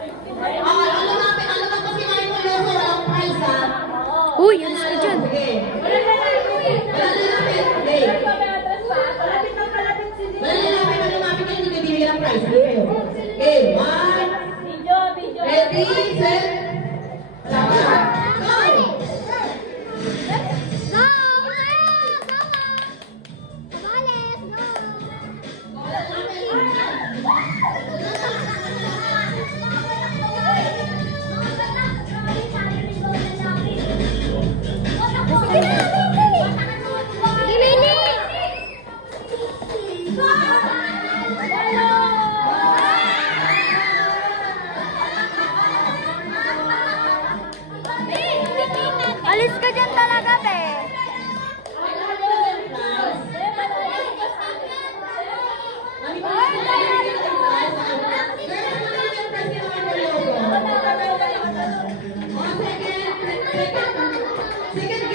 Ano ba kasi Michael Loso, walang prize ha? Uy, yan ka dyan. Sige. Wala na lapit. Sige. Wala na lapit, wala lumapit kayo, hindi bibigyan ng prize. Sige kayo. Okay, 1. Ready, set. Salamat. Go! Alis ka dyan talaga, be. Second